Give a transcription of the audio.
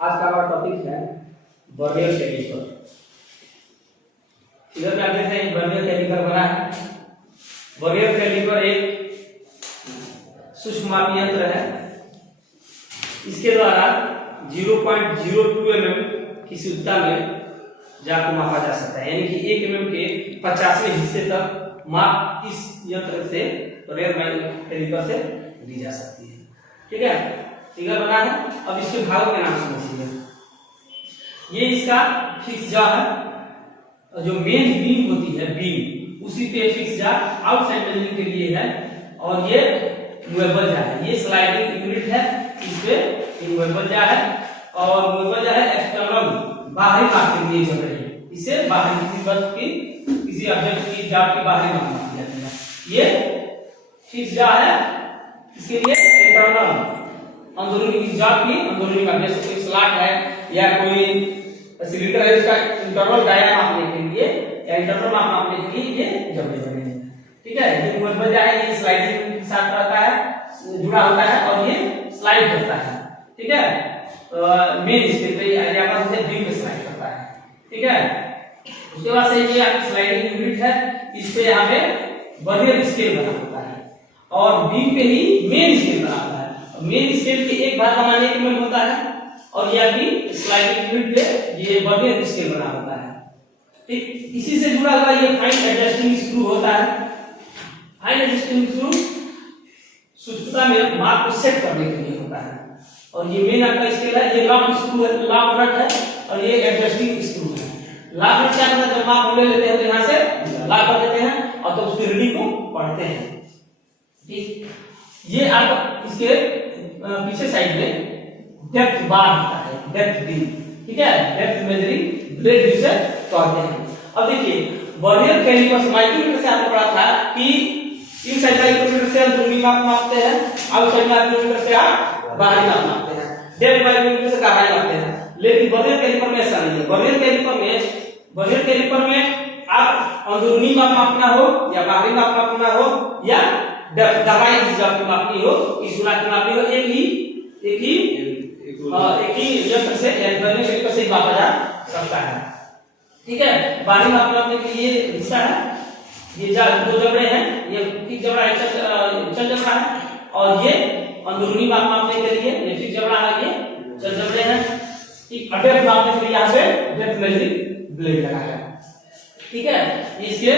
आज का हमारा टॉपिक है वर्नियर कैलिपर। इधर में आप देख रहे हैं वर्नियर कैलिपर बना है। वर्नियर कैलिपर एक सूक्ष्म मापी यंत्र है। इसके द्वारा 0.02 mm की शुद्धता में जाप को मापा जा सकता है, यानी कि 1 mm के 50वें हिस्से तक माप इस यंत्र से वर्नियर कैलिपर से ली जा सकती है। ठीक है, फिगर बना है। अब इसके भागों के नाम समझिए। ये इसका फिक्स जा है, जो मेन बीम होती है बीम उसी पे फिक्स जा आउटसाइड मेजरिंग के लिए है। और ये मूवेबल जा है, ये स्लाइडिंग यूनिट है, इस पे मूवेबल जा है। और मूवेबल जा है एक्सटर्नल बाहरी माप के लिए चल रही है। इसे बाहरी किसी ऑब्जेक्ट की जाप की बाहरी माप मापी जाती है। ये फिक्स जा है, इसके लिए इंटरनल अंदरूनी की जाप की अंदरूनी माप, जैसे कोई स्लॉट है या कोई सिलेंडर है, इसका इंटरनल डाया मापने के लिए या इंटरनल माप मापने के लिए ये जबड़े बने हैं। ठीक है, ये मूवेबल जा है, ये स्लाइडिंग के साथ रहता है, जुड़ा होता है और ये स्लाइड करता है। ठीक है, मेन स्केल पे या पर बीम पे स्लाइड करता है। ठीक है, उसके बाद से ये आपकी स्लाइडिंग यूनिट है, इस पे यहाँ पे वर्नियर स्केल बना होता है और बीम पे ही मेन स्केल बना होता है। मेन स्केल के एक भाग का मान 1 mm होता है और ये आपकी स्लाइडिंग यूनिट पे ये वर्नियर स्केल बना होता है। ठीक, इसी से जुड़ा हुआ ये फाइन एडजस्टिंग स्क्रू होता है। फाइन एडजस्टिंग स्क्रू सूक्ष्मता में माप को सेट करने के लिए होता है। और ये मेन आपका स्केल है, ये लॉक स्क्रू है, लॉक नट है और ये एडजस्टिंग स्क्रू है। लॉक नट क्या करता है, जब माप ले लेते हैं तो यहां से लॉक कर देते हैं और तो उसकी रीडिंग को पढ़ते हैं। ठीक, ये आप इसके पीछे साइड में डेप्थ बार होता है, डेप्थ डी। ठीक है, डेप्थ मेजरिंग ब्लेड जिसे कहते हैं। अब देखिए वर्नियर कैलिपर माइक्रोमीटर से आपको पढ़ा था कि इनसाइड माइक्रोमीटर से अंदरूनी माप मापते हैं, आउटसाइड माइक्रोमीटर से आप बाहरी माप मापते हैं, डेप्थ माइक्रोमीटर से बाहरी मापते हैं। लेकिन वर्नियर कैलिपर में ऐसा नहीं है। वर्नियर कैलिपर में आप अंदरूनी माप मापना हो या बाहरी माप मापना हो या दवाई की जाप मापनी हो, इस गुना की मापनी हो, एक ही यंत्र से यानी वर्नियर कैलिपर से मापा जा सकता है। ठीक है, बाहरी माप मापने के लिए हिस्सा है, ये दो जबड़े हैं, ये ठीक जबड़ा है, चल जबड़ा है, और ये अंदरूनी माप मापने के लिए ये ठीक जबड़ा है, ये चल जबड़े हैं। ठीक, डेप्थ मापने के लिए यहाँ पे डेप्थ मेजरिंग ब्लेड लगा है। ठीक है, इसके